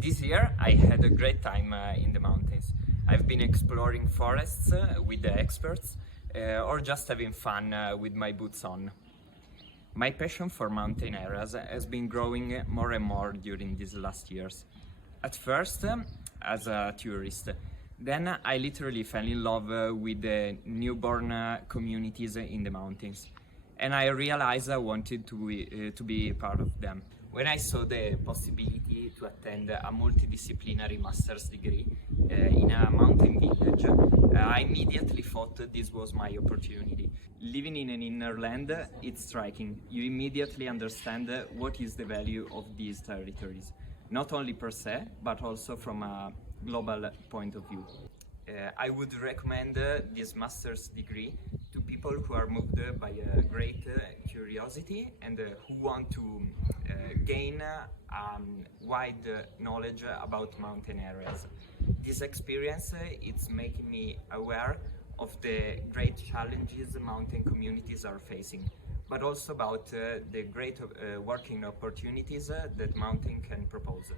This year I had a great time in the mountains. I've been exploring forests with the experts or just having fun with my boots on. My passion for mountain areas has been growing more and more during these last years. At first, as a tourist, then I literally fell in love with the newborn communities in the mountains, and I realized I wanted to be part of them. When I saw the possibility to attend a multidisciplinary master's degree in a mountain village, I immediately thought this was my opportunity. Living in an inner land, it's striking. You immediately understand what is the value of these territories, not only per se, but also from a global point of view. I would recommend this master's degree to people who are moved by a great curiosity and who want to gain wide knowledge about mountain areas. This experience it's making me aware of the great challenges mountain communities are facing, but also about the great working opportunities that mountain can propose.